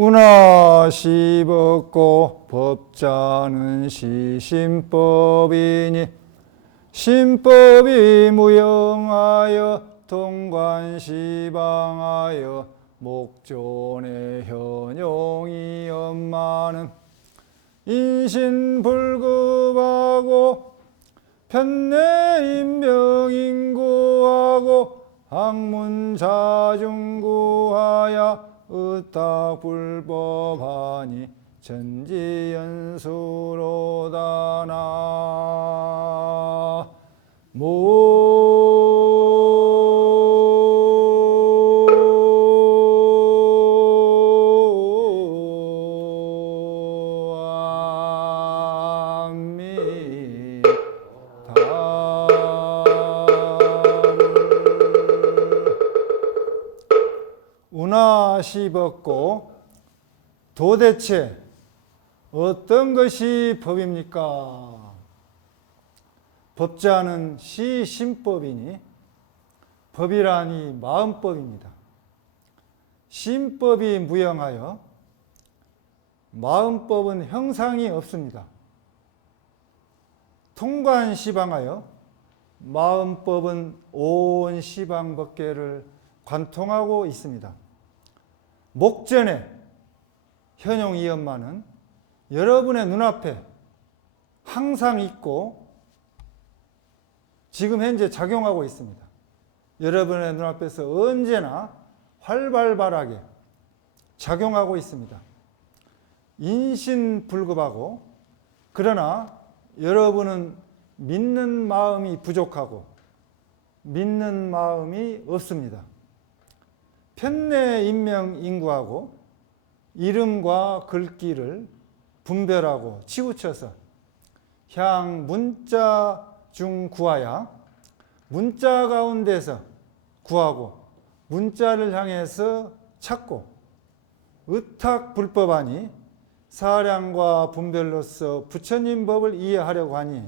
운하시 벗고 법자는 시신법이니 신법이 무용하여 통관시방하여 목존의 현용이 엄마는 인신불급하고 편내인명인구하고 학문자중구하여 의탁불법하니 전지연수로다나 운하시 벗고 도대체 어떤 것이 법입니까? 법자는 시신법이니 법이라니 마음법입니다. 신법이 무형하여 마음법은 형상이 없습니다. 통관시방하여 마음법은 온 시방법계를 관통하고 있습니다. 목전에 현용이엄마는 여러분의 눈앞에 항상 있고 지금 현재 작용하고 있습니다. 여러분의 눈앞에서 언제나 활발하게 작용하고 있습니다. 인신불급하고 그러나 여러분은 믿는 마음이 부족하고 믿는 마음이 없습니다. 편내인명인구하고 이름과 글귀를 분별하고 치우쳐서 향 문자 중 구하야 문자 가운데서 구하고 문자를 향해서 찾고 의탁불법하니 사량과 분별로서 부처님 법을 이해하려고 하니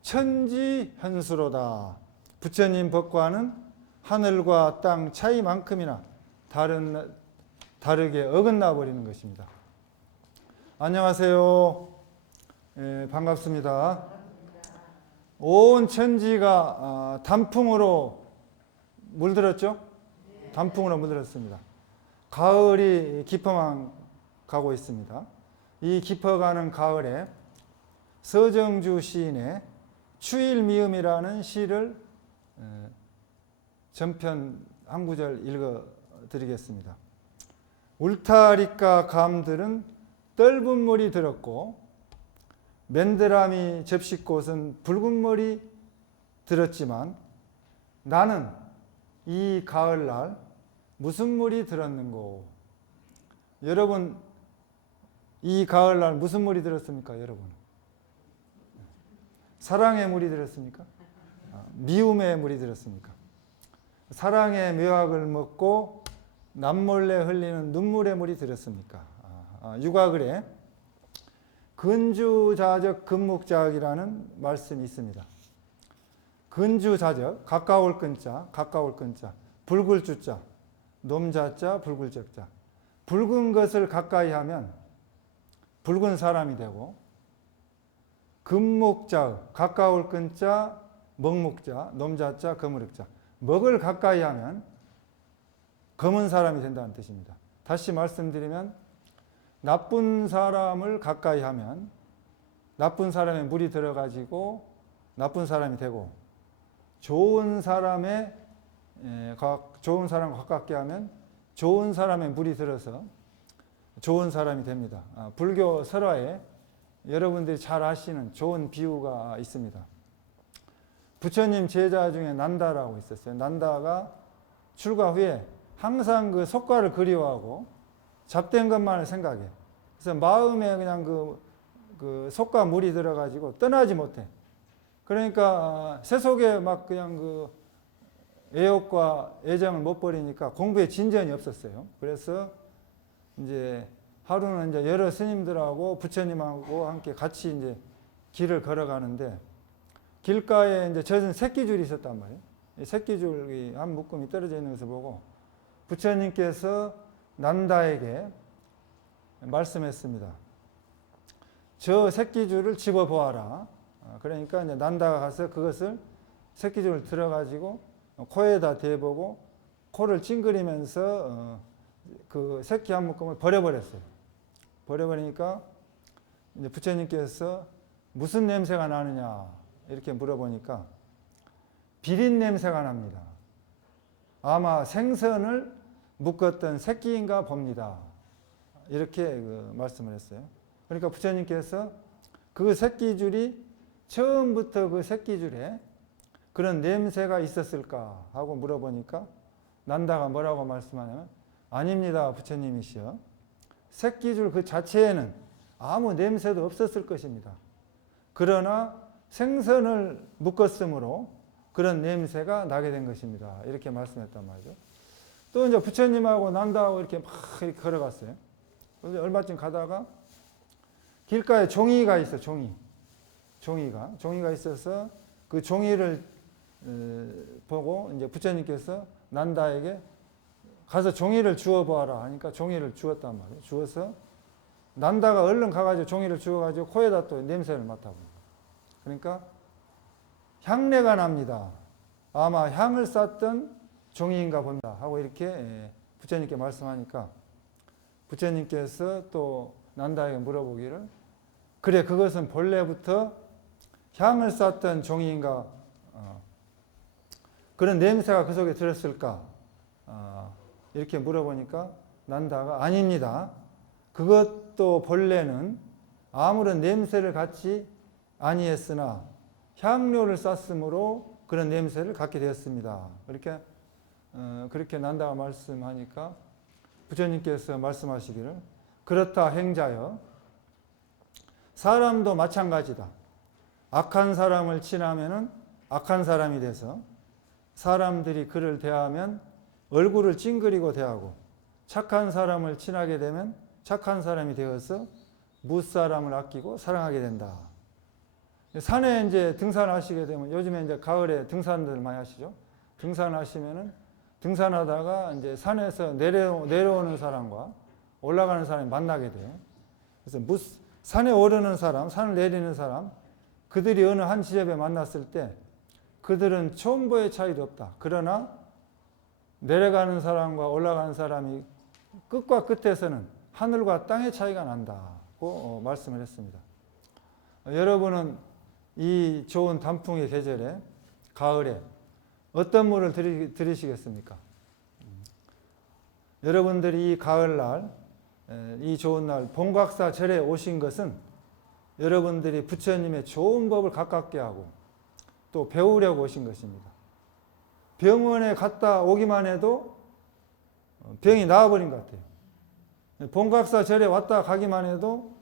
천지현수로다. 부처님 법과는 하늘과 땅 차이만큼이나 다르게 어긋나 버리는 것입니다. 안녕하세요. 반갑습니다. 온 천지가 단풍으로 물들었죠? 단풍으로 물들었습니다. 가을이 깊어만 가고 있습니다. 이 깊어가는 가을에 서정주 시인의 추일미음이라는 시를 전편 한 구절 읽어드리겠습니다. 울타리가 감들은 떫은 물이 들었고 맨드라미 접시꽃은 붉은 물이 들었지만 나는 이 가을날 무슨 물이 들었는고? 여러분 이 가을날 무슨 물이 들었습니까? 여러분 사랑의 물이 들었습니까? 미움의 물이 들었습니까? 사랑의 묘약을 먹고 남몰래 흘리는 눈물의 물이 들었습니까? 유가글에 근주자적 근묵자학이라는 말씀이 있습니다. 근주자적, 가까울 근자, 붉을 주자, 놈자자, 붉을 적자. 붉은 것을 가까이 하면 붉은 사람이 되고, 근묵자의, 가까울 근자, 먹묵자, 놈자자, 거무력자. 먹을 가까이 하면 검은 사람이 된다는 뜻입니다. 다시 말씀드리면 나쁜 사람을 가까이 하면 나쁜 사람의 물이 들어가지고 나쁜 사람이 되고 좋은 사람과 가깝게 하면 좋은 사람의 물이 들어서 좋은 사람이 됩니다. 불교 설화에 여러분들이 잘 아시는 좋은 비유가 있습니다. 부처님 제자 중에 난다라고 있었어요. 난다가 출가 후에 항상 그 속과를 그리워하고 잡된 것만을 생각해. 그래서 마음에 그냥 그 속과 물이 들어가지고 떠나지 못해. 그러니까 세속에 막 그냥 그 애욕과 애정을 못 버리니까 공부에 진전이 없었어요. 그래서 이제 하루는 이제 여러 스님들하고 부처님하고 함께 같이 이제 길을 걸어가는데 길가에 이제 젖은 새끼줄이 있었단 말이에요. 이 새끼줄이 한 묶음이 떨어져 있는 것을 보고 부처님께서 난다에게 말씀했습니다. 저 새끼줄을 집어보아라. 그러니까 이제 난다가 가서 그것을 새끼줄을 들어가지고 코에다 대보고 코를 찡그리면서 그 새끼 한 묶음을 버려버렸어요. 버려버리니까 이제 부처님께서 무슨 냄새가 나느냐 이렇게 물어보니까 비린 냄새가 납니다. 아마 생선을 묶었던 새끼인가 봅니다. 이렇게 말씀을 했어요. 그러니까 부처님께서 그 새끼줄이 처음부터 그 새끼줄에 그런 냄새가 있었을까 하고 물어보니까 난다가 뭐라고 말씀하냐면 아닙니다 부처님이시여. 새끼줄 그 자체에는 아무 냄새도 없었을 것입니다. 그러나 생선을 묶었으므로 그런 냄새가 나게 된 것입니다. 이렇게 말씀했단 말이죠. 또 이제 부처님하고 난다하고 이렇게 막 이렇게 걸어갔어요. 얼마쯤 가다가 길가에 종이가 있어, 종이가 있어서 그 종이를 보고 이제 부처님께서 난다에게 가서 종이를 주워 보아라 하니까 종이를 주었단 말이에요. 주어서 난다가 얼른 가가지고 종이를 주워가지고 코에다 또 냄새를 맡아봅니다. 그러니까 향내가 납니다. 아마 향을 쌌던 종이인가 본다 하고 이렇게 부처님께 말씀하니까 부처님께서 또 난다에게 물어보기를 그래 그것은 본래부터 향을 쌌던 종이인가 그런 냄새가 그 속에 들었을까 이렇게 물어보니까 난다가 아닙니다. 그것도 본래는 아무런 냄새를 갖지 아니했으나 향료를 쌌으므로 그런 냄새를 갖게 되었습니다. 그렇게 난다가 말씀하니까 부처님께서 말씀하시기를 그렇다 행자여 사람도 마찬가지다. 악한 사람을 친하면은 악한 사람이 돼서 사람들이 그를 대하면 얼굴을 찡그리고 대하고 착한 사람을 친하게 되면 착한 사람이 되어서 무사람을 아끼고 사랑하게 된다. 산에 이제 등산하시게 되면 요즘에 이제 가을에 등산들 많이 하시죠. 등산하시면은 등산하다가 이제 산에서 내려오는 사람과 올라가는 사람이 만나게 돼요. 그래서 산에 오르는 사람, 산을 내리는 사람, 그들이 어느 한 지점에 만났을 때 그들은 첨보의 차이도 없다. 그러나 내려가는 사람과 올라가는 사람이 끝과 끝에서는 하늘과 땅의 차이가 난다고 말씀을 했습니다. 여러분은 이 좋은 단풍의 계절에 가을에 어떤 물을 들이시겠습니까? 여러분들이 이 가을날 이 좋은 날 본각사 절에 오신 것은 여러분들이 부처님의 좋은 법을 가깝게 하고 또 배우려고 오신 것입니다. 병원에 갔다 오기만 해도 병이 나아버린 것 같아요. 본각사 절에 왔다 가기만 해도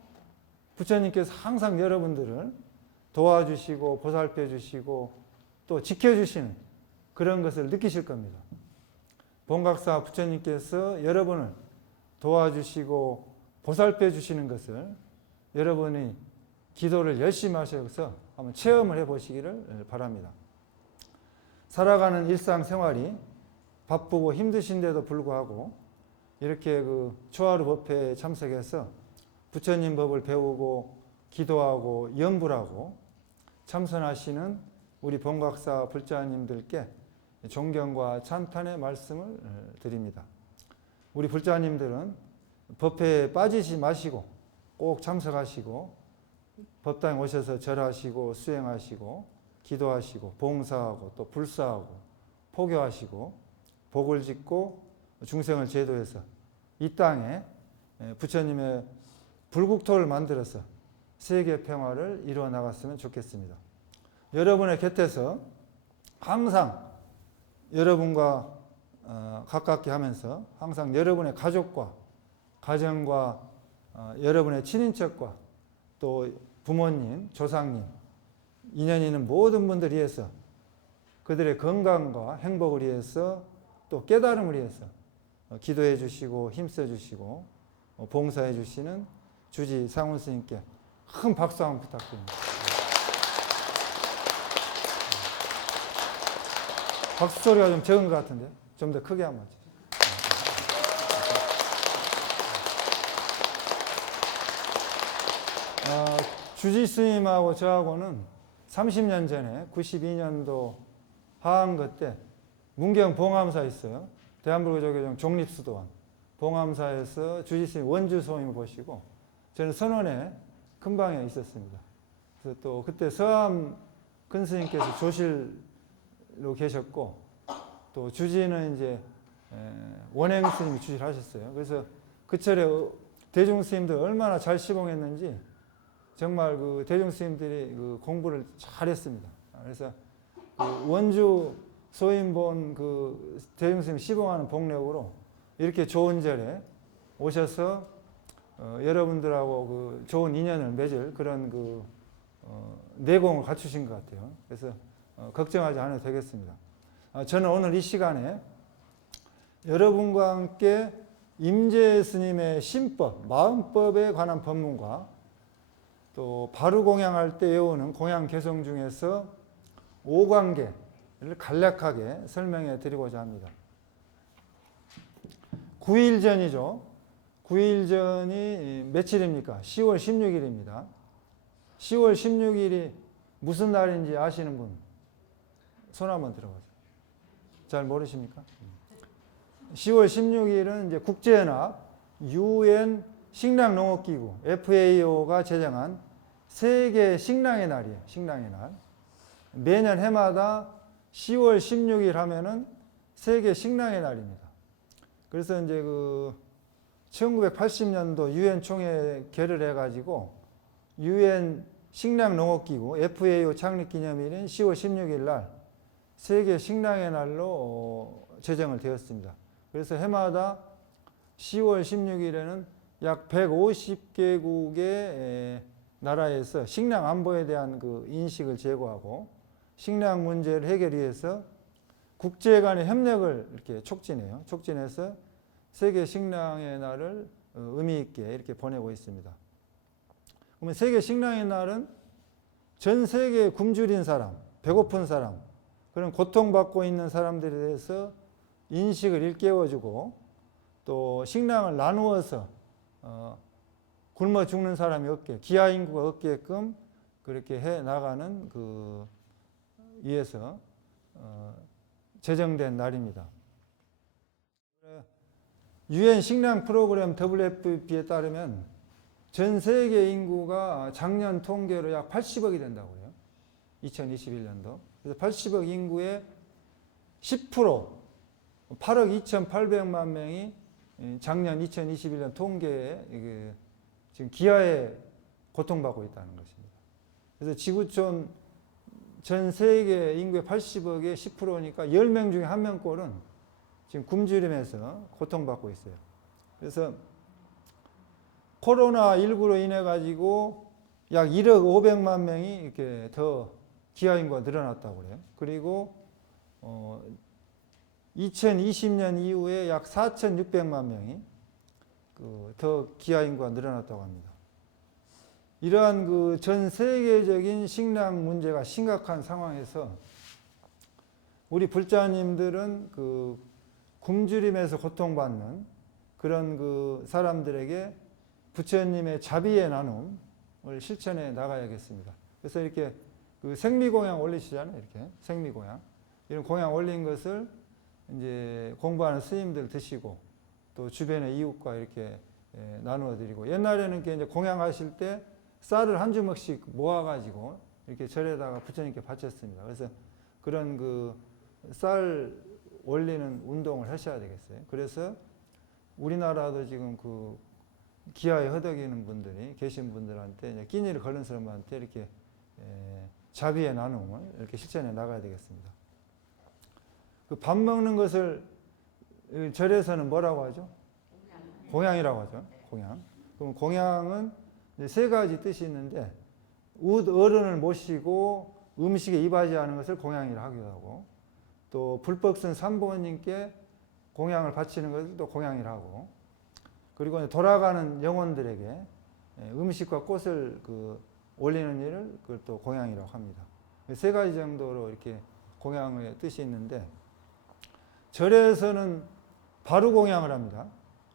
부처님께서 항상 여러분들을 도와주시고 보살펴 주시고 또 지켜주시는 그런 것을 느끼실 겁니다. 본각사 부처님께서 여러분을 도와주시고 보살펴 주시는 것을 여러분이 기도를 열심히 하셔서 한번 체험을 해보시기를 바랍니다. 살아가는 일상생활이 바쁘고 힘드신데도 불구하고 이렇게 그 초하루 법회에 참석해서 부처님 법을 배우고 기도하고 연불하고 참선하시는 우리 본각사 불자님들께 존경과 찬탄의 말씀을 드립니다. 우리 불자님들은 법회에 빠지지 마시고 꼭 참석하시고 법당에 오셔서 절하시고 수행하시고 기도하시고 봉사하고 또 불사하고 포교하시고 복을 짓고 중생을 제도해서 이 땅에 부처님의 불국토를 만들어서 세계 평화를 이루어 나갔으면 좋겠습니다. 여러분의 곁에서 항상 여러분과 가깝게 하면서 항상 여러분의 가족과 가정과 여러분의 친인척과 또 부모님, 조상님, 인연 있는 모든 분들 위해서 그들의 건강과 행복을 위해서 또 깨달음을 위해서 기도해 주시고 힘써 주시고 봉사해 주시는 주지 상훈 스님께 큰 박수 한번 부탁드립니다. 박수 소리가 좀 적은 것 같은데 좀 더 크게 한번. 주지 스님하고 저하고는 30년 전에 92년도 하한거 때 문경 봉암사 있어요. 대한불교조계종 종립수도원 봉암사에서 주지 스님 원주 소임을 보시고 저는 선원에 큰방에 있었습니다. 그래서 또 그때 서암 큰 스님께서 조실로 계셨고 또 주지는 이제 원행 스님이 주지를 하셨어요. 그래서 그 철에 대중 스님들 얼마나 잘 시봉했는지 정말 그 대중 스님들이 그 공부를 잘했습니다. 그래서 그 원주 소인본 그 대중 스님 시봉하는 복력으로 이렇게 좋은 절에 오셔서 여러분들하고 그 좋은 인연을 맺을 그런 그 내공을 갖추신 것 같아요. 그래서 걱정하지 않아도 되겠습니다. 저는 오늘 이 시간에 여러분과 함께 임재 스님의 신법, 마음법에 관한 법문과 또 바로 공양할 때 외우는 공양 개성 중에서 5관계를 간략하게 설명해 드리고자 합니다. 9일 전이죠. 9일 전이 며칠입니까? 10월 16일입니다. 10월 16일이 무슨 날인지 아시는 분? 손 한번 들어보세요. 잘 모르십니까? 10월 16일은 이제 국제연합 UN 식량농업기구 FAO가 제정한 세계 식량의 날이에요. 식량의 날. 매년 해마다 10월 16일 하면은 세계 식량의 날입니다. 그래서 이제 그 1980년도 UN 총회 개를 해가지고 UN 식량농업기구 FAO 창립 기념일인 10월 16일 날 세계 식량의 날로 제정을 되었습니다. 그래서 해마다 10월 16일에는 약 150개국의 나라에서 식량 안보에 대한 그 인식을 제고하고 식량 문제를 해결 위해서 국제 간의 협력을 이렇게 촉진해요. 촉진해서 세계 식량의 날을 의미 있게 이렇게 보내고 있습니다. 그러면 세계 식량의 날은 전 세계에 굶주린 사람, 배고픈 사람, 그런 고통받고 있는 사람들에 대해서 인식을 일깨워주고 또 식량을 나누어서 굶어 죽는 사람이 없게, 기아 인구가 없게끔 그렇게 해 나가는 그 위해서 제정된 날입니다. UN 식량 프로그램 WFP에 따르면 전 세계 인구가 작년 통계로 약 80억이 된다고 해요. 2021년도. 그래서 80억 인구의 10%, 8억 2,800만 명이 작년 2021년 통계에 이게 지금 기아에 고통받고 있다는 것입니다. 그래서 지구촌 전 세계 인구의 80억의 10%니까 10명 중에 1명꼴은 지금 굶주림에서 고통받고 있어요. 그래서 코로나19로 인해 가지고 약 1억 500만 명이 이렇게 더 기아 인구가 늘어났다고 그래요. 그리고 2020년 이후에 약 4,600만 명이 더 기아 인구가 늘어났다고 합니다. 이러한 그 전 세계적인 식량 문제가 심각한 상황에서 우리 불자님들은 그 굶주림에서 고통받는 그런 그 사람들에게 부처님의 자비의 나눔을 실천해 나가야겠습니다. 그래서 이렇게 그 생미공양 올리시잖아요. 이렇게 생미공양. 이런 공양 올린 것을 이제 공부하는 스님들 드시고 또 주변의 이웃과 이렇게 나누어 드리고 옛날에는 이제 공양하실 때 쌀을 한 주먹씩 모아가지고 이렇게 절에다가 부처님께 바쳤습니다. 그래서 그런 그 쌀 올리는 운동을 하셔야 되겠어요. 그래서 우리나라도 지금 그 기아에 허덕이는 분들이 계신 분들한테 이제 끼니를 걸는 사람한테 이렇게 자비의 나눔을 이렇게 실천해 나가야 되겠습니다. 그 밥 먹는 것을 절에서는 뭐라고 하죠? 공양이라고 하죠. 공양. 그럼 공양은 이제 세 가지 뜻이 있는데 어른을 모시고 음식에 이바지하는 것을 공양이라고 하기도 하고 또 불법선 삼보님께 공양을 바치는 것을 또 공양이라고 하고 그리고 돌아가는 영혼들에게 음식과 꽃을 그 올리는 일을 그걸 또 공양이라고 합니다. 세 가지 정도로 이렇게 공양의 뜻이 있는데 절에서는 바루 공양을 합니다.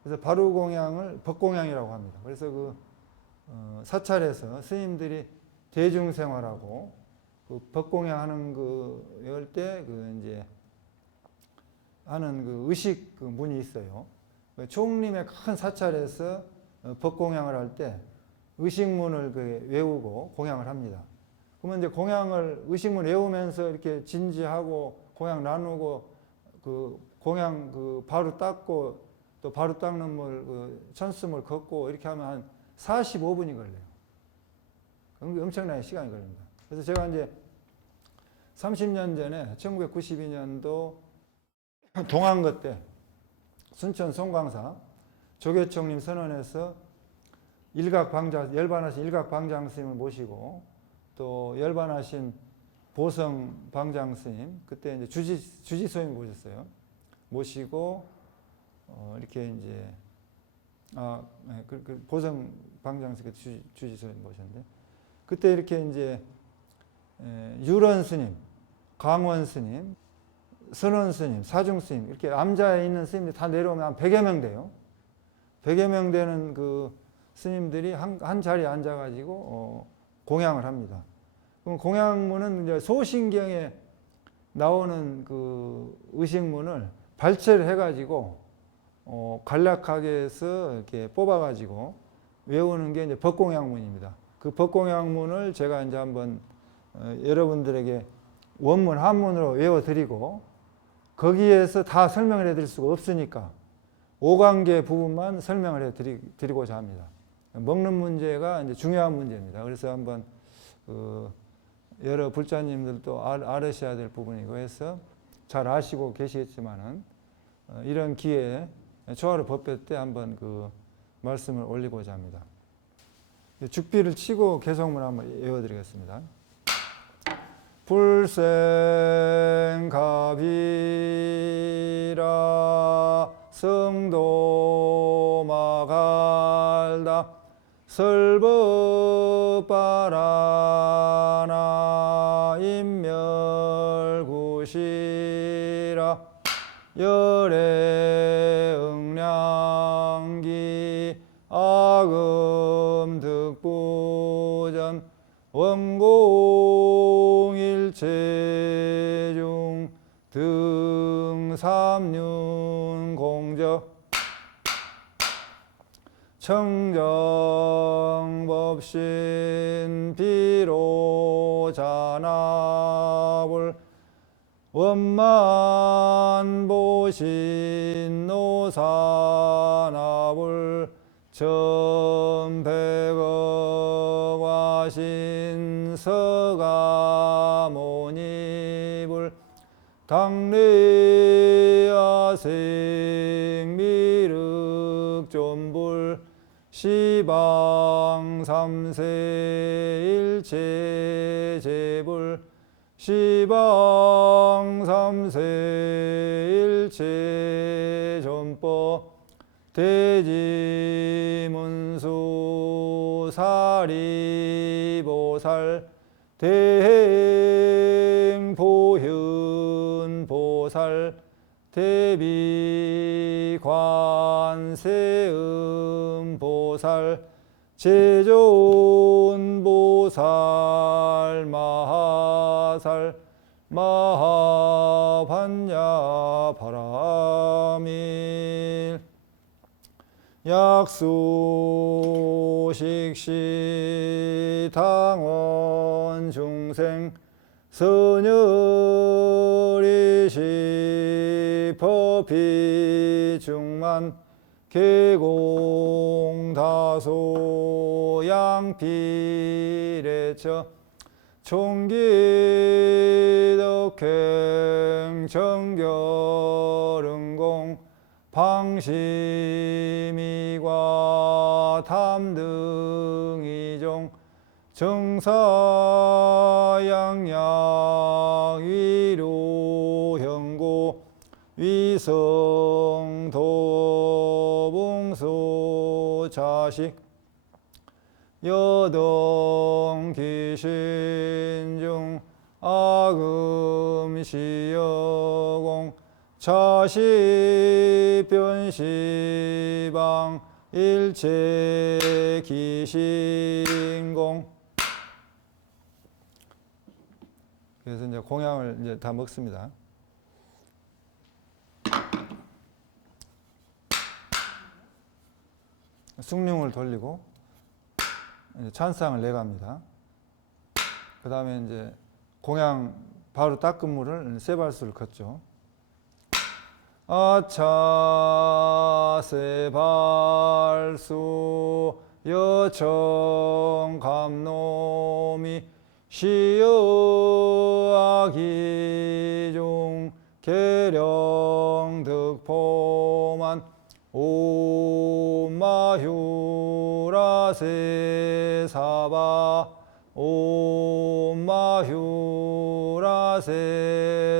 그래서 바루 공양을 법공양이라고 합니다. 그래서 그 사찰에서 스님들이 대중생활하고 그 법공양하는 그 열 때 그 이제 하는 그 의식 그 문이 있어요. 총림의 큰 사찰에서 법공양을 할 때 의식문을 그 외우고 공양을 합니다. 그러면 이제 공양을 의식문 외우면서 이렇게 진지하고 공양 나누고 그 공양 그 바로 닦고 또 바로 닦는 물 그 천수물 걷고 이렇게 하면 한 45분이 걸려요. 엄청나게 시간이 걸립니다. 그래서 제가 이제 30년 전에 1992년도 동안거 때 순천 송광사 조계총림 선언에서 열반하신 일각방장 스님을 모시고 또 열반하신 보성 방장 스님 그때 이제 주지스님 모셨어요. 모시고 이렇게 이제 보성 방장 스님 주지스님 모셨는데 그때 이렇게 이제 유런 스님, 강원 스님, 선원 스님, 사중 스님 이렇게 암자에 있는 스님들이 다 내려오면 한 100여 명 돼요. 100여 명 되는 그 스님들이 한 자리에 앉아가지고 공양을 합니다. 그럼 공양문은 이제 소신경에 나오는 그 의식문을 발췌를 해가지고 간략하게 해서 이렇게 뽑아가지고 외우는 게 이제 법공양문입니다. 그 법공양문을 제가 이제 한번 여러분들에게 원문 한문으로 외워드리고 거기에서 다 설명을 해드릴 수가 없으니까 5관계 부분만 설명을 해드리고자 합니다. 먹는 문제가 이제 중요한 문제입니다. 그래서 한번 여러 불자님들도 알으셔야 될 부분이고 해서 잘 아시고 계시겠지만은 이런 기회에 초하루 법회 때 한번 그 말씀을 올리고자 합니다. 죽비를 치고 개성문 한번 외워드리겠습니다. 불생갑이라 성도마갈다 설법바라나 인멸구시라 열애응량기 악음득부전 원공일체중 등삼륜공적 청정법신 비로자납을 원만보신 노사납을 천백억화신 서가모니불 당례야생 미륵존불 시방 삼세 일체제불 시방 삼세 일체존법 대지문수 사리보살 대행보현보살 대비관세음보살 제존보살 마하살 마하반야바라밀 약수식시 당원 중생 선열이시 법비중만 개공다소 양필에처 총기덕행 정결응공 방심이과 탐등이종 정사양양 위로형고 위성도봉소 자식 여동귀신중 악음시여공 자식변시방 일체 기신공. 그래서 이제 공양을 이제 다 먹습니다. 숭늉을 돌리고 이제 찬상을 내갑니다. 그 다음에 이제 공양 바로 닦은 물을 세 발수를 걷죠. 아차 세 발수 여청 감놈이 시여 아기중 계령 득포만 옴마휴라세 사바 옴마휴라세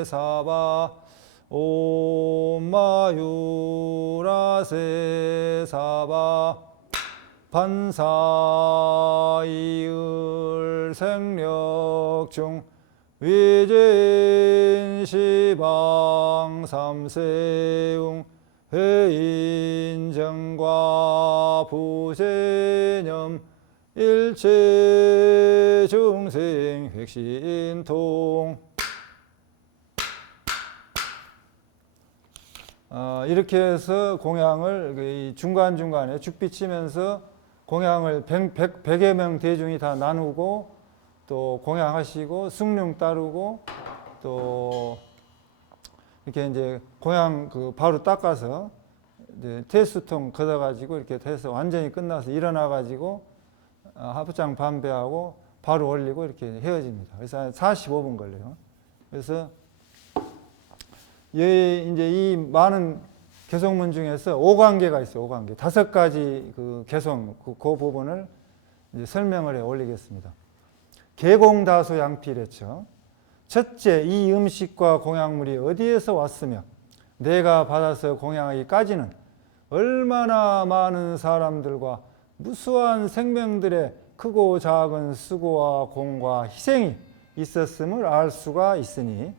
사바 옴마휴라세 사바 반사이을 생력중 위진시방 삼세웅 회인정과 부세념 일체 중생 획신통. 이렇게 해서 공양을 중간중간에 죽비치면서 공양을 100여 명 대중이 다 나누고 또 공양하시고 숭늉 따르고 또 이렇게 이제 공양 바로 닦아서 이제 태수통 걷어가지고 이렇게 해서 완전히 끝나서 일어나가지고 합장 반배하고 바로 올리고 이렇게 헤어집니다. 그래서 한 45분 걸려요. 그래서 이제 이 많은 개송문 중에서 5관계가 있어요. 5관계. 5가지 그 개송, 그 부분을 이제 설명을 해 올리겠습니다. 계공다소 양필했죠. 첫째, 이 음식과 공양물이 어디에서 왔으며 내가 받아서 공양하기까지는 얼마나 많은 사람들과 무수한 생명들의 크고 작은 수고와 공과 희생이 있었음을 알 수가 있으니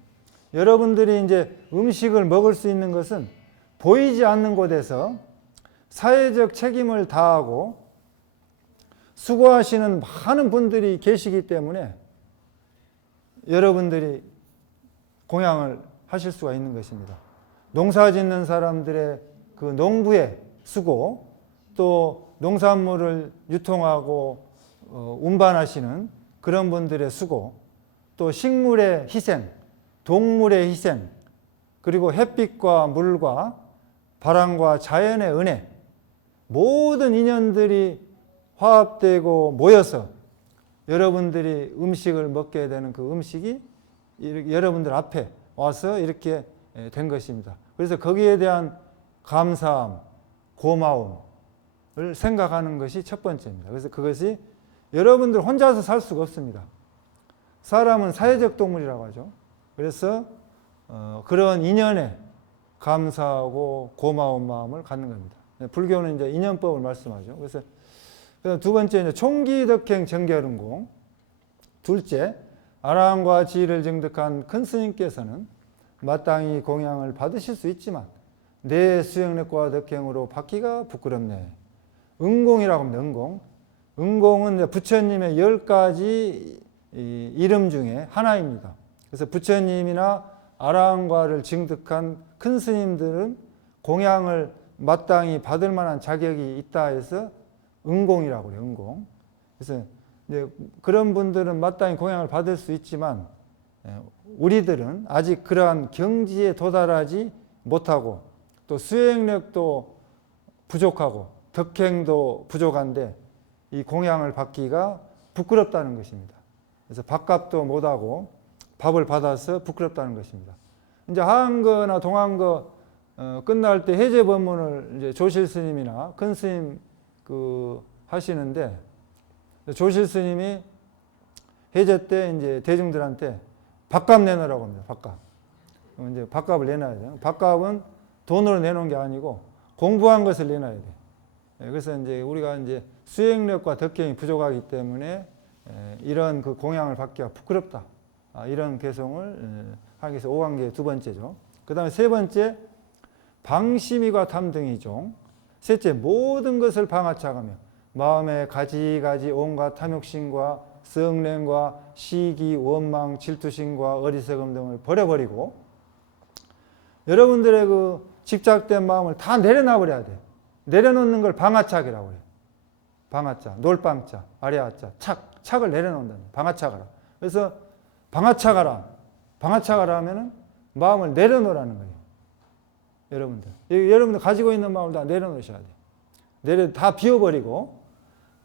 여러분들이 이제 음식을 먹을 수 있는 것은 보이지 않는 곳에서 사회적 책임을 다하고 수고하시는 많은 분들이 계시기 때문에 여러분들이 공양을 하실 수가 있는 것입니다. 농사 짓는 사람들의 그 농부의 수고, 또 농산물을 유통하고 운반하시는 그런 분들의 수고, 또 식물의 희생, 동물의 희생, 그리고 햇빛과 물과 바람과 자연의 은혜, 모든 인연들이 화합되고 모여서 여러분들이 음식을 먹게 되는 그 음식이 여러분들 앞에 와서 이렇게 된 것입니다. 그래서 거기에 대한 감사함, 고마움을 생각하는 것이 첫 번째입니다. 그래서 그것이 여러분들 혼자서 살 수가 없습니다. 사람은 사회적 동물이라고 하죠. 그래서 그런 인연에 감사하고 고마운 마음을 갖는 겁니다. 불교는 이제 인연법을 말씀하죠. 그래서 두 번째, 이제 총기덕행 정결운공. 둘째, 아라한과 지혜를 증득한 큰 스님께서는 마땅히 공양을 받으실 수 있지만 내 수행력과 덕행으로 받기가 부끄럽네. 응공이라고 합니다. 응공. 응공은 부처님의 10가지 이름 중에 하나입니다. 그래서 부처님이나 아라한과를 증득한 큰 스님들은 공양을 마땅히 받을 만한 자격이 있다 해서 응공이라고 그래요. 응공. 그래서 이제 그런 분들은 마땅히 공양을 받을 수 있지만 우리들은 아직 그러한 경지에 도달하지 못하고 또 수행력도 부족하고 덕행도 부족한데 이 공양을 받기가 부끄럽다는 것입니다. 그래서 밥값도 못하고 밥을 받아서 부끄럽다는 것입니다. 이제 하한거나 동한거 끝날 때 해제 법문을 이제 조실 스님이나 큰 스님 하시는데 조실 스님이 해제 때 이제 대중들한테 밥값 내놓으라고 합니다. 밥값. 이제 밥값을 내놔야 돼요. 밥값은 돈으로 내놓은 게 아니고 공부한 것을 내놔야 돼. 그래서 이제 우리가 이제 수행력과 덕행이 부족하기 때문에 이런 그 공양을 받기가 부끄럽다. 이런 개송을 하기 위해서 5관계 두 번째죠. 그 다음에 세 번째, 방심이과 탐 등이종. 셋째, 모든 것을 방아차가며 마음의 가지가지 온갖 탐욕심과 성냄과 시기, 원망, 질투심과 어리석음 등을 버려버리고 여러분들의 그 집착된 마음을 다 내려놔 버려야 돼. 내려놓는 걸 방아착이라고 해요. 방아자, 놀방자, 아래아자, 착을 내려놓는다. 방아착하라. 그래서 방아착하라. 방아착하라 하면은 마음을 내려놓으라는 거예요. 여러분들 가지고 있는 마음을 다 내려놓으셔야 돼요. 다 비워버리고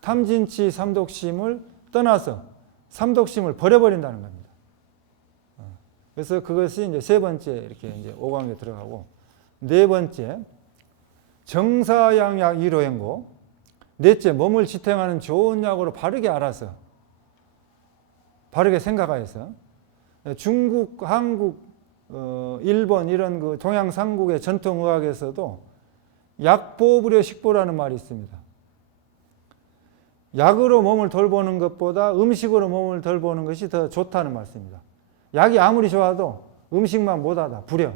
탐진치 삼독심을 떠나서 삼독심을 버려버린다는 겁니다. 그래서 그것이 이제 세 번째 이렇게 이제 오광에 들어가고, 네 번째 정사양약 1호 행고, 넷째 몸을 지탱하는 좋은 약으로 바르게 알아서 바르게 생각하여서 중국, 한국, 일본 이런 그 동양 삼국의 전통 의학에서도 약보부려 식보라는 말이 있습니다. 약으로 몸을 돌보는 것보다 음식으로 몸을 돌보는 것이 더 좋다는 말씀입니다. 약이 아무리 좋아도 음식만 못하다, 부려,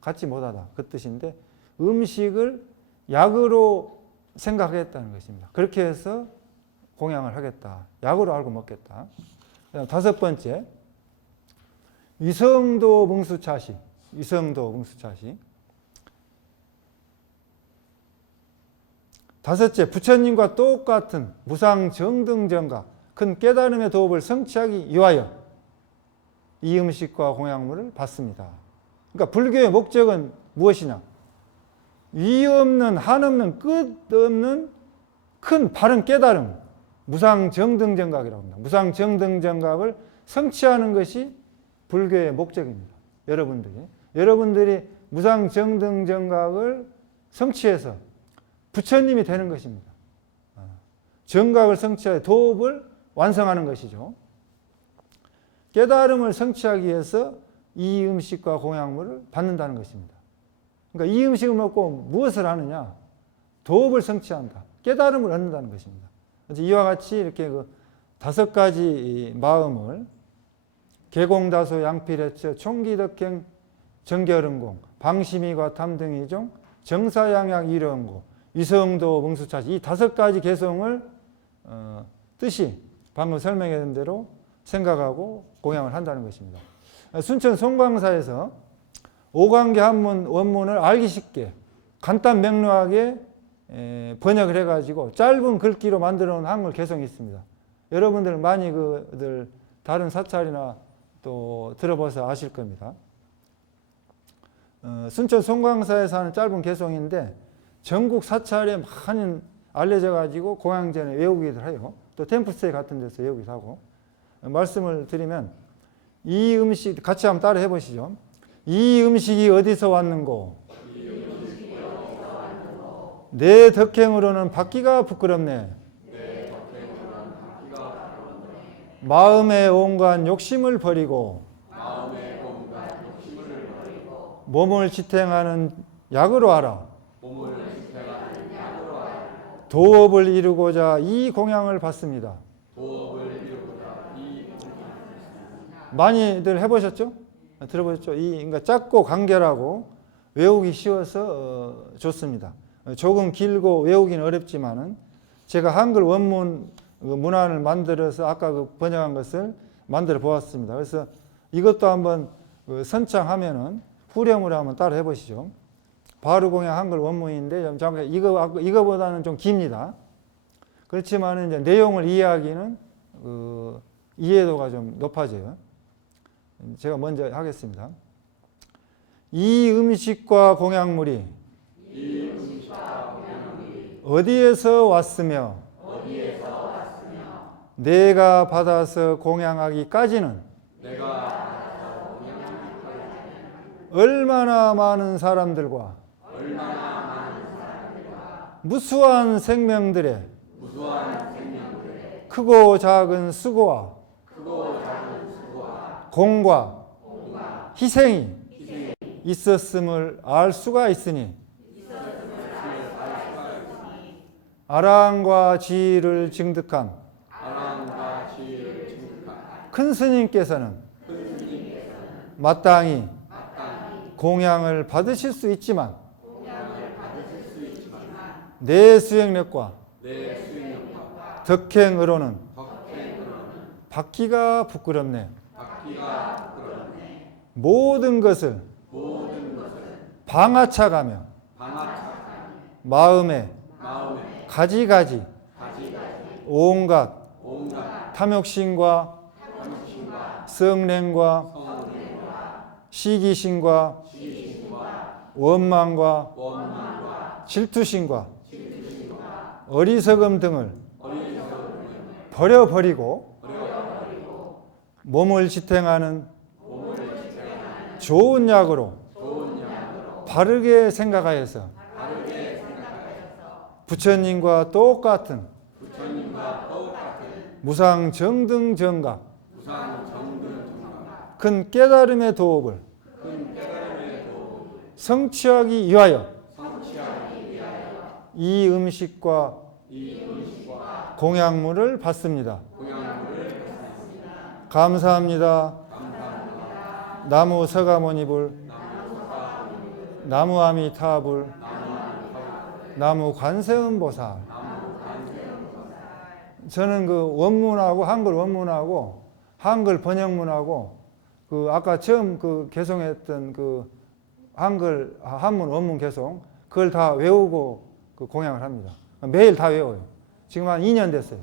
같이 못하다 그 뜻인데 음식을 약으로 생각하겠다는 것입니다. 그렇게 해서 공양을 하겠다. 약으로 알고 먹겠다. 다섯 번째, 이성도 뭉수차시. 이성도 뭉수차시. 다섯째, 부처님과 똑같은 무상정등정각, 큰 깨달음의 도업을 성취하기 위하여 이 음식과 공양물을 받습니다. 그러니까 불교의 목적은 무엇이냐? 위 없는, 한없는, 끝없는 큰 바른 깨달음, 무상정등정각이라고 합니다. 무상정등정각을 성취하는 것이 불교의 목적입니다. 여러분들이 무상정등정각을 성취해서 부처님이 되는 것입니다. 정각을 성취하여 도업을 완성하는 것이죠. 깨달음을 성취하기 위해서 이 음식과 공양물을 받는다는 것입니다. 그러니까 이 음식을 먹고 무엇을 하느냐? 도업을 성취한다. 깨달음을 얻는다는 것입니다. 이와 같이 이렇게 그 다섯 가지 마음을 개공다소 양필해처 총기덕행 정결응공 방심이과 탐등이종 정사양약 일원고 이성도 뭉수차시, 이 다섯 가지 개성을 뜻이 방금 설명한 대로 생각하고 공양을 한다는 것입니다. 순천 송광사에서 오광계 한문 원문을 알기 쉽게 간단 명료하게 번역을 해가지고 짧은 글귀로 만들어 놓은 한글 개성이 있습니다. 여러분들 많이 그들 다른 사찰이나 또 들어봐서 아실 겁니다. 순천 송광사에서 하는 짧은 개성인데 전국 사찰에 많이 알려져 가지고 공양전에 외우기도 해요. 또 템플스테이 같은 데서 외우기도 하고. 말씀을 드리면 이 음식 같이 한번 따라 해보시죠. 이 음식이 어디서 왔는고? 내 덕행으로는 받기가 부끄럽네. 마음의 온갖 욕심을 버리고 몸을 지탱하는 약으로 하라. 도업을 이루고자 이 공양을 받습니다. 많이들 해보셨죠? 들어보셨죠? 그러니까 짧고 간결하고 외우기 쉬워서 좋습니다. 조금 길고 외우기는 어렵지만은 제가 한글 원문 문안을 만들어서 아까 그 번역한 것을 만들어 보았습니다. 그래서 이것도 한번 선창하면은 후렴으로 한번 따라 해보시죠. 바루공양 한글 원문인데 이거보다는 좀 깁니다. 그렇지만 이제 내용을 이해하기는 이해도가 좀 높아져요. 제가 먼저 하겠습니다. 이 음식과 공양물이 어디에서 왔으며 내가 받아서 공양하기까지는 얼마나 많은 사람들과 무수한 생명들의 크고 작은 수고와 공과 희생이 있었음을 알 수가 있으니 아랑과 지위를 증득한 큰 스님께서는 마땅히 공양을 받으실 수 있지만 내수행력과 덕행으로는 받기가 부끄럽네. 모든 것을 방아차가며 마음에 가지가지 온갖 탐욕심과 성냉과 시기심과 원망과 질투심과 어리석음 등을 버려버리고 몸을 지탱하는 좋은 약으로 바르게 생각하여서 부처님과 똑같은 무상정등정각 큰 깨달음의 도업을 성취하기 위하여 이 음식과 공양물을 받습니다. 감사합니다. 나무 서가모니불, 나무 아미타불, 나무 관세음보살. 저는 그 원문하고 한글 원문하고 한글 번역문하고 그 아까 처음 그 개송했던 그 한글 한문 원문 개송 그걸 다 외우고 그 공양을 합니다. 매일 다 외워요. 지금 한 2년 됐어요.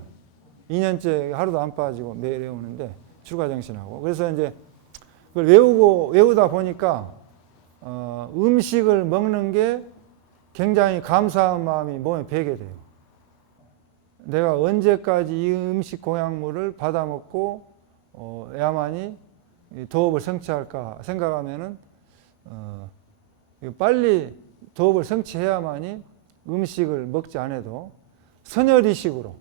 2년째 하루도 안 빠지고 매일 외우는데 출가정신하고. 그래서 이제 그걸 외우다 보니까 음식을 먹는 게 굉장히 감사한 마음이 몸에 배게 돼요. 내가 언제까지 이 음식 공양물을 받아 먹고 야만이 도업을 성취할까 생각하면은 빨리 도업을 성취해야만이 음식을 먹지 않아도 선열의식으로,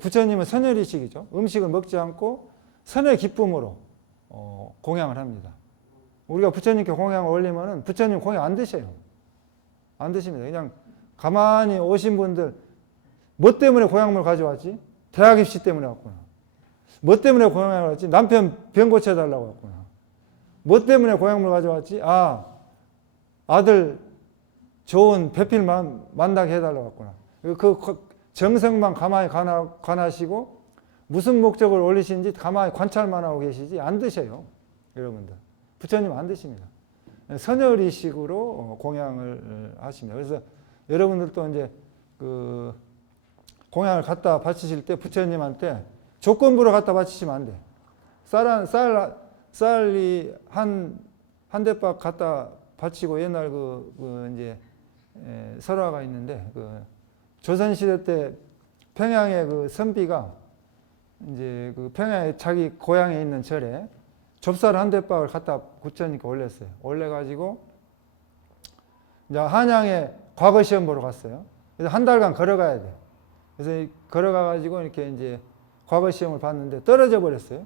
부처님은 선열의식이죠. 음식을 먹지 않고 선의 기쁨으로 공양을 합니다. 우리가 부처님께 공양을 올리면은 부처님 공양 안 드셔요. 안 드십니다. 그냥 가만히 오신 분들 뭐 때문에 공양물 가져왔지? 대학 입시 때문에 왔구나. 뭐 때문에 공양을 왔지? 남편 병 고쳐달라고 왔구나. 뭐 때문에 공양물 가져왔지? 아들 좋은 배필 만나게 해달라고 왔구나. 그 정성만 가만히 관하시고 무슨 목적을 올리신지 가만히 관찰만 하고 계시지 안 드셔요. 여러분들. 부처님 안 드십니다. 선열의식으로 공양을 하십니다. 그래서 여러분들도 이제 그 공양을 갖다 바치실 때 부처님한테 조건부로 갖다 바치시면 안 돼. 쌀이 한 대박 갖다 바치고 옛날 이제 설화가 있는데 조선시대 때 평양의 그 선비가 이제 그 평양에 자기 고향에 있는 절에 좁쌀 한 대박을 갖다 부처님께 올렸어요. 올려가지고 이제 한양에 과거 시험 보러 갔어요. 그래서 한 달간 걸어가야 돼. 그래서 걸어가가지고 이렇게 이제 과거 시험을 봤는데 떨어져 버렸어요.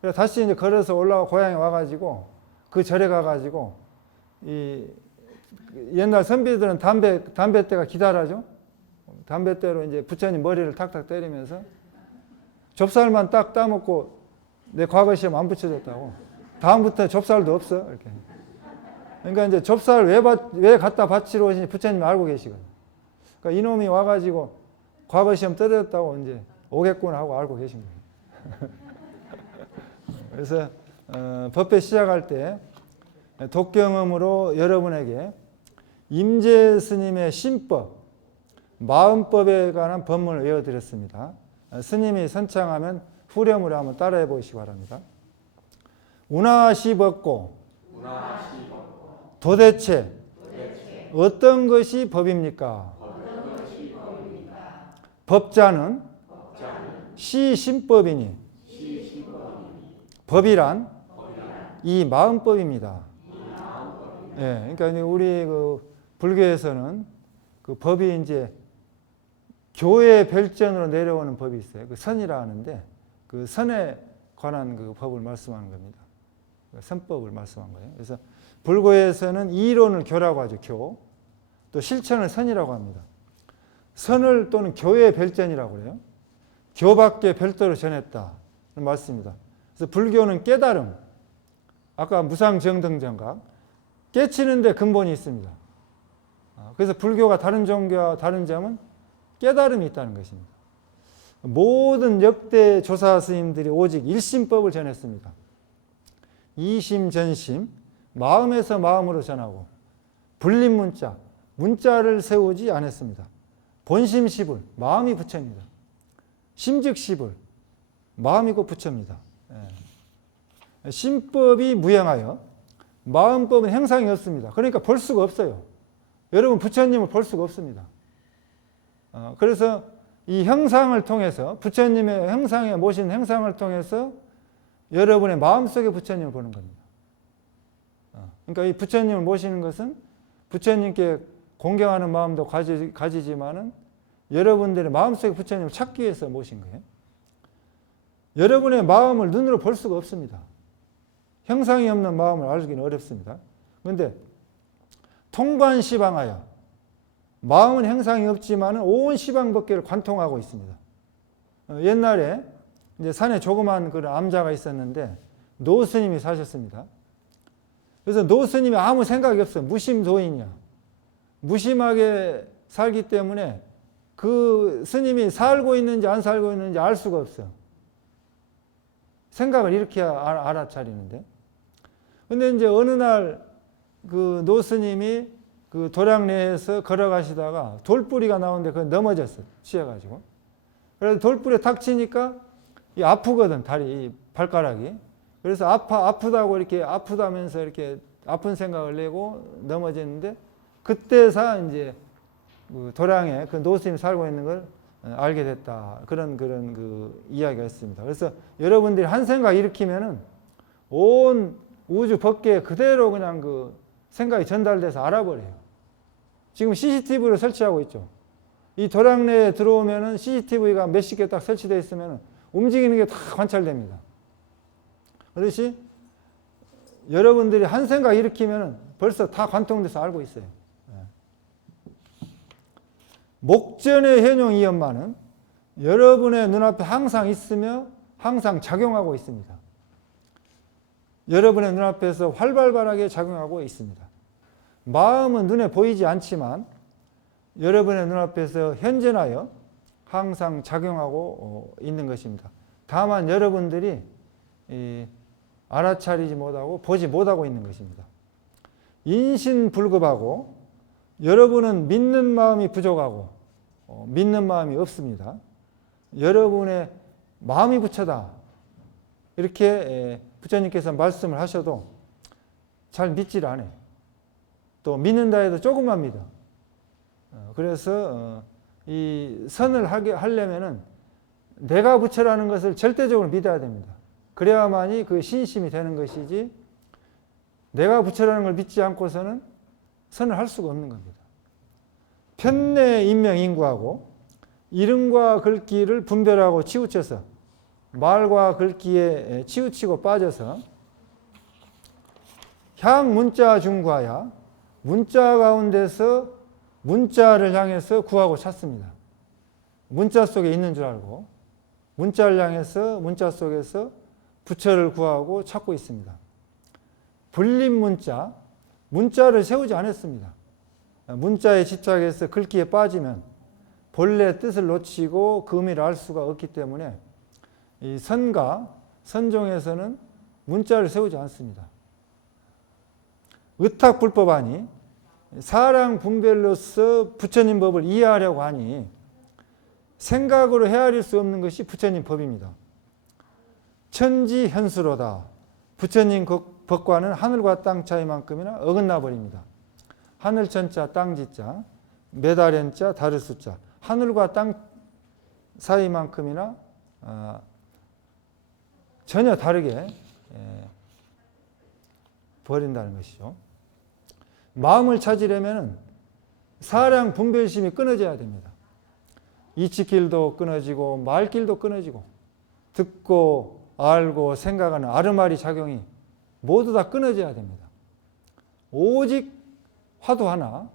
그래서 다시 이제 걸어서 올라와 고향에 와가지고 그 절에 가가지고 이 옛날 선비들은 담배대가 기다라죠. 담배대로 이제 부처님 머리를 탁탁 때리면서 좁쌀만 딱 따먹고 내 과거 시험 안 붙여줬다고. 다음부터 좁쌀도 없어. 이렇게. 그러니까 이제 좁쌀 왜 갖다 바치러 오시니 부처님이 알고 계시거든. 그러니까 이놈이 와가지고 과거 시험 떨어졌다고 이제 오겠구나 하고 알고 계신 거예요. 그래서 법회 시작할 때 독경음으로 여러분에게 임재 스님의 신법, 마음법에 관한 법문을 외워드렸습니다. 스님이 선창하면 후렴으로 한번 따라해 보시기 바랍니다. 운하시 벗고 도대체 어떤 것이 법입니까? 법자는 시신법이니 법이란 이 마음법입니다. 예, 그러니까 우리 그 불교에서는 그 법이 이제 교회 별전으로 내려오는 법이 있어요. 그 선이라 하는데 그 선에 관한 그 법을 말씀하는 겁니다. 선법을 말씀한 거예요. 그래서 불교에서는 이론을 교라고 하죠. 교. 또 실천을 선이라고 합니다. 선을 또는 교의 별전이라고 해요. 교밖에 별도로 전했다. 는 말씀입니다. 그래서 불교는 깨달음. 아까 무상정등정각. 깨치는 데 근본이 있습니다. 그래서 불교가 다른 종교와 다른 점은 깨달음이 있다는 것입니다. 모든 역대 조사 스님들이 오직 일심법을 전했습니다. 이심 전심, 마음에서 마음으로 전하고 불림 문자, 문자를 세우지 않았습니다. 본심시불, 마음이 부처입니다. 심즉시불, 마음이 곧 부처입니다. 심법이 무형하여 마음법은 형상이 없습니다. 그러니까 볼 수가 없어요. 여러분 부처님을 볼 수가 없습니다. 그래서 이 형상을 통해서 부처님의 형상에 모신 형상을 통해서 여러분의 마음속에 부처님을 보는 겁니다. 그러니까 이 부처님을 모시는 것은 부처님께 공경하는 마음도 가지지만은 여러분들의 마음속에 부처님을 찾기 위해서 모신 거예요. 여러분의 마음을 눈으로 볼 수가 없습니다. 형상이 없는 마음을 알기는 어렵습니다. 그런데 통관시방하여 마음은 형상이 없지만 온 시방법계를 관통하고 있습니다. 옛날에 이제 산에 조그만 그런 암자가 있었는데 노스님이 사셨습니다. 그래서 노스님이 아무 생각이 없어요. 무심도인이야. 무심하게 살기 때문에 그 스님이 살고 있는지 안 살고 있는지 알 수가 없어요. 생각을 이렇게 알아차리는데. 근데 이제 어느 날 그 노스님이 그 도량 내에서 걸어가시다가 돌뿌리가 나오는데 그걸 넘어졌어요. 치여가지고. 그래서 돌뿌리에 탁 치니까 이 아프거든, 다리, 이 발가락이. 그래서 아프다고 이렇게 아프다면서 이렇게 아픈 생각을 내고 넘어졌는데 그때서 이제 그 도량에 그 노스님이 살고 있는 걸 알게 됐다. 그런 그 이야기가 있습니다. 그래서 여러분들이 한 생각 일으키면은 온 우주 법계에 그대로 그냥 그 생각이 전달돼서 알아버려요. 지금 CCTV를 설치하고 있죠. 이 도량 내에 들어오면은 CCTV가 몇십 개 딱 설치되어 있으면 움직이는 게 다 관찰됩니다. 그렇듯이 여러분들이 한 생각 일으키면은 벌써 다 관통돼서 알고 있어요. 목전의 현용 이연만은 여러분의 눈앞에 항상 있으며 항상 작용하고 있습니다. 여러분의 눈앞에서 활발하게 작용하고 있습니다. 마음은 눈에 보이지 않지만 여러분의 눈앞에서 현존하여 항상 작용하고 있는 것입니다. 다만 여러분들이 알아차리지 못하고 보지 못하고 있는 것입니다. 인신불급하고 여러분은 믿는 마음이 부족하고 믿는 마음이 없습니다. 여러분의 마음이 부처다. 이렇게 부처님께서 말씀을 하셔도 잘 믿지를 않아요. 또 믿는다 해도 조금만 믿어. 그래서 이 선을 하려면은 내가 부처라는 것을 절대적으로 믿어야 됩니다. 그래야만이 그 신심이 되는 것이지 내가 부처라는 걸 믿지 않고서는 선을 할 수가 없는 겁니다. 편내 인명인구하고 이름과 글귀를 분별하고 치우쳐서 말과 글귀에 치우치고 빠져서 향문자 중구하여 문자 가운데서 문자를 향해서 구하고 찾습니다. 문자 속에 있는 줄 알고 문자를 향해서 문자 속에서 부처를 구하고 찾고 있습니다. 불림 문자, 문자를 세우지 않았습니다. 문자에 집착해서 글귀에 빠지면 본래 뜻을 놓치고 그 의미를 알 수가 없기 때문에 이 선가, 선종에서는 문자를 세우지 않습니다. 의탁불법하니 사랑 분별로서 부처님 법을 이해하려고 하니 생각으로 헤아릴 수 없는 것이 부처님 법입니다. 천지현수로다. 부처님 법과는 하늘과 땅 차이만큼이나 어긋나 버립니다. 하늘천자, 땅지자, 메다련자, 다르수자. 하늘과 땅 사이만큼이나 전혀 다르게 버린다는 것이죠. 마음을 찾으려면 사량 분별심이 끊어져야 됩니다. 이치길도 끊어지고 말길도 끊어지고 듣고 알고 생각하는 아르마리 작용이 모두 다 끊어져야 됩니다. 오직 화두 하나,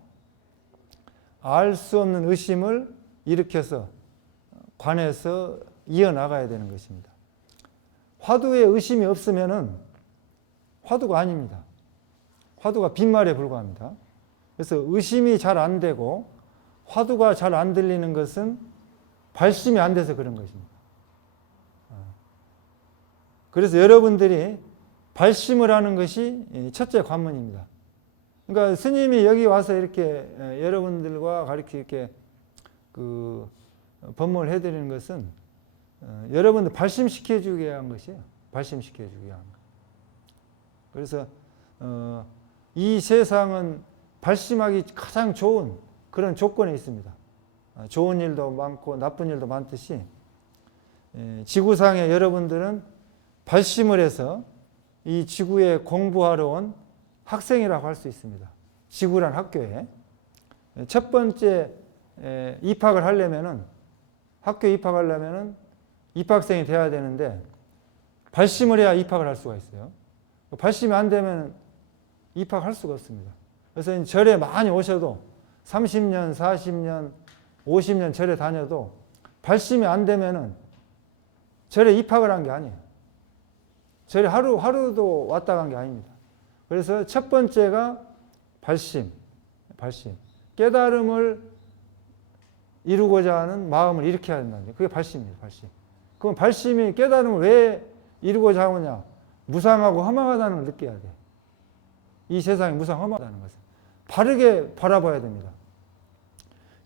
알 수 없는 의심을 일으켜서 관해서 이어나가야 되는 것입니다. 화두에 의심이 없으면은 화두가 아닙니다. 화두가 빈말에 불과합니다. 그래서 의심이 잘 안 되고 화두가 잘 안 들리는 것은 발심이 안 돼서 그런 것입니다. 그래서 여러분들이 발심을 하는 것이 첫째 관문입니다. 그러니까 스님이 여기 와서 이렇게 여러분들과 가르치 이렇게 그 법문을 해드리는 것은 여러분들 발심시켜 주게 한 것이에요. 발심시켜 주게 한 것. 그래서 이 세상은 발심하기 가장 좋은 그런 조건에 있습니다. 좋은 일도 많고 나쁜 일도 많듯이 지구상에 여러분들은 발심을 해서 이 지구에 공부하러 온 학생이라고 할 수 있습니다. 지구란 학교에 첫 번째 입학을 하려면은 학교에 입학하려면은 입학생이 돼야 되는데 발심을 해야 입학을 할 수가 있어요. 발심이 안 되면 입학할 수가 없습니다. 그래서 절에 많이 오셔도 30년, 40년, 50년 절에 다녀도 발심이 안 되면은 절에 입학을 한 게 아니에요. 절에 하루도 왔다 간 게 아닙니다. 그래서 첫 번째가 발심. 깨달음을 이루고자 하는 마음을 일으켜야 된다는 거예요. 그게 발심이에요, 발심. 그럼 발심이 깨달음을 왜 이루고자 하느냐? 무상하고 허망하다는 걸 느껴야 돼. 이 세상이 무상허망하다는 것을 바르게 바라봐야 됩니다.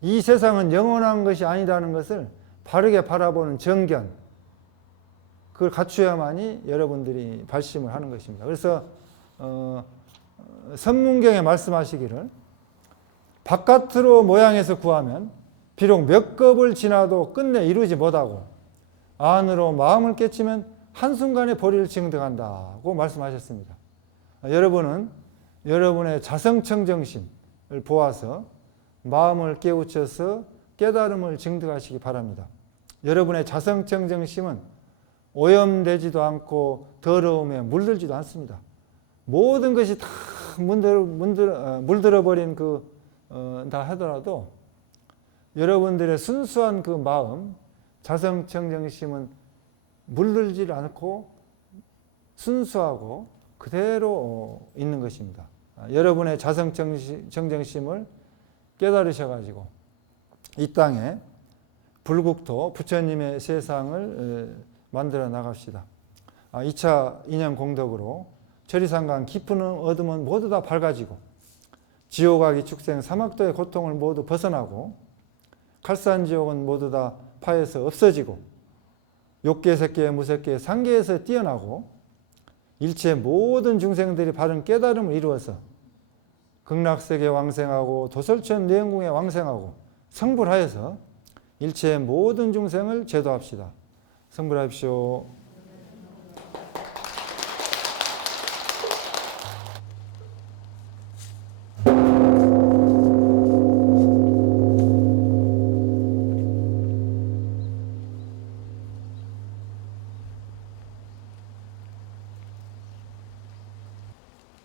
이 세상은 영원한 것이 아니라는 것을 바르게 바라보는 정견, 그걸 갖추어야만이 여러분들이 발심을 하는 것입니다. 그래서 선문경에 말씀하시기를 바깥으로 모양에서 구하면 비록 몇 겁을 지나도 끝내 이루지 못하고 안으로 마음을 깨치면 한순간에 보리를 증득한다고 말씀하셨습니다. 여러분은 여러분의 자성청정심을 보아서 마음을 깨우쳐서 깨달음을 증득하시기 바랍니다. 여러분의 자성청정심은 오염되지도 않고 더러움에 물들지도 않습니다. 모든 것이 다 물들어버린 다 하더라도 여러분들의 순수한 그 마음, 자성청정심은 물들지 않고 순수하고 그대로 있는 것입니다. 여러분의 자성청정심을 깨달으셔가지고 이 땅에 불국토 부처님의 세상을 만들어 나갑시다. 2차 인연 공덕으로 천리상간 깊은 어둠은 모두 다 밝아지고 지옥아기 축생 사막도의 고통을 모두 벗어나고 칼산지옥은 모두 다 파에서 없어지고 욕계, 색계, 무색계, 상계에서 뛰어나고 일체 모든 중생들이 바른 깨달음을 이루어서 극락세계 왕생하고 도솔천 내영궁에 왕생하고 성불하여서 일체 모든 중생을 제도합시다. 성불하십시오.